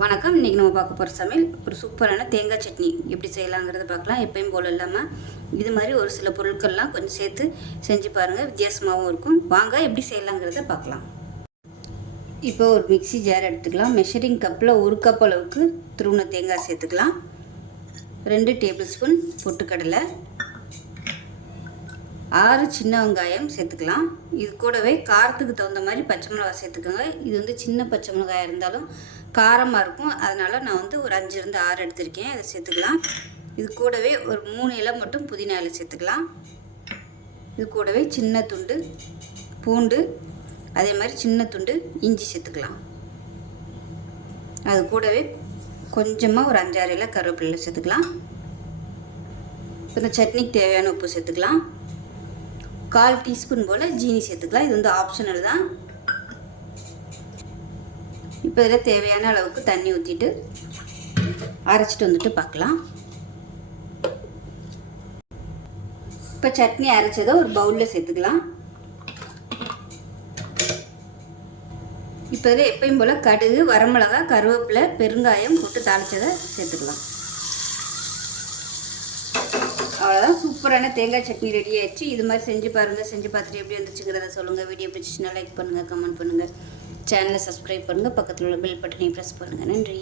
வணக்கம். இன்றைக்கி நம்ம பார்க்க போகிற சமையல் ஒரு சூப்பரான தேங்காய் சட்னி. எப்படி செய்யலாங்கிறத பார்க்கலாம். எப்பயும் போல் இல்லாமல் இது மாதிரி ஒரு சில பொருட்கள்லாம் கொஞ்சம் சேர்த்து செஞ்சு பாருங்கள் வித்தியாசமாகவும் இருக்கும். வாங்க எப்படி செய்யலாங்கிறத பார்க்கலாம். இப்போ ஒரு மிக்ஸி ஜார் எடுத்துக்கலாம். மெஷரிங் கப்பில் ஒரு கப் அளவுக்கு துருவின தேங்காய் சேர்த்துக்கலாம். ரெண்டு டேபிள் ஸ்பூன் பொட்டுக்கடலை. ஆறு சின்ன வெங்காயம் சேர்த்துக்கலாம். இது கூடவே காரத்துக்கு தகுந்த மாதிரி பச்சை மிளகாய் சேர்த்துக்கோங்க. இது வந்து சின்ன பச்சை மிளகாய் இருந்தாலும் காரமாக இருக்கும். அதனால் நான் வந்து ஒரு அஞ்சுலேருந்து ஆறு எடுத்திருக்கேன். அதை சேர்த்துக்கலாம். இது கூடவே ஒரு மூணு இலை மட்டும் புதினா இலை சேர்த்துக்கலாம். இது கூடவே சின்ன துண்டு பூண்டு அதே மாதிரி சின்ன துண்டு இஞ்சி சேர்த்துக்கலாம். அது கூடவே கொஞ்சமாக ஒரு அஞ்சாறு இலை கருவேப்பிலை சேர்த்துக்கலாம். இப்போ இந்த சட்னிக்கு தேவையான உப்பு சேர்த்துக்கலாம். கால் டீஸ்பூன் போல் ஜீனி சேர்த்துக்கலாம். இது வந்து ஆப்ஷனல் தான். இப்போ இதில் தேவையான அளவுக்கு தண்ணி ஊற்றிட்டு அரைச்சிட்டு வந்துட்டு பார்க்கலாம். இப்போ சட்னி அரைச்சதை ஒரு பவுலில் சேர்த்துக்கலாம். இப்போ இதில் எப்பயும் போல் கடுகு வரமிளகா கருவேப்பிலை பெருங்காயம் போட்டு தாளித்ததை சேர்த்துக்கலாம். அவ்வளோதான் சூப்பரான தேங்காய் சட்னி ரெடி ஆயிடுச்சு. இது மாதிரி செஞ்சு பாருங்கள் செஞ்சு பார்த்துட்டு எப்படி வந்துச்சுங்கிறத சொல்லுங்கள் வீடியோ பிடிச்சிச்சுன்னா லைக் பண்ணுங்கள் கமெண்ட் பண்ணுங்கள் சேனலை சப்ஸ்கிரைப் பண்ணுங்கள் பக்கத்தில் உள்ள பெல் பட்டனை ப்ரெஸ் பண்ணுங்கள் நன்றி.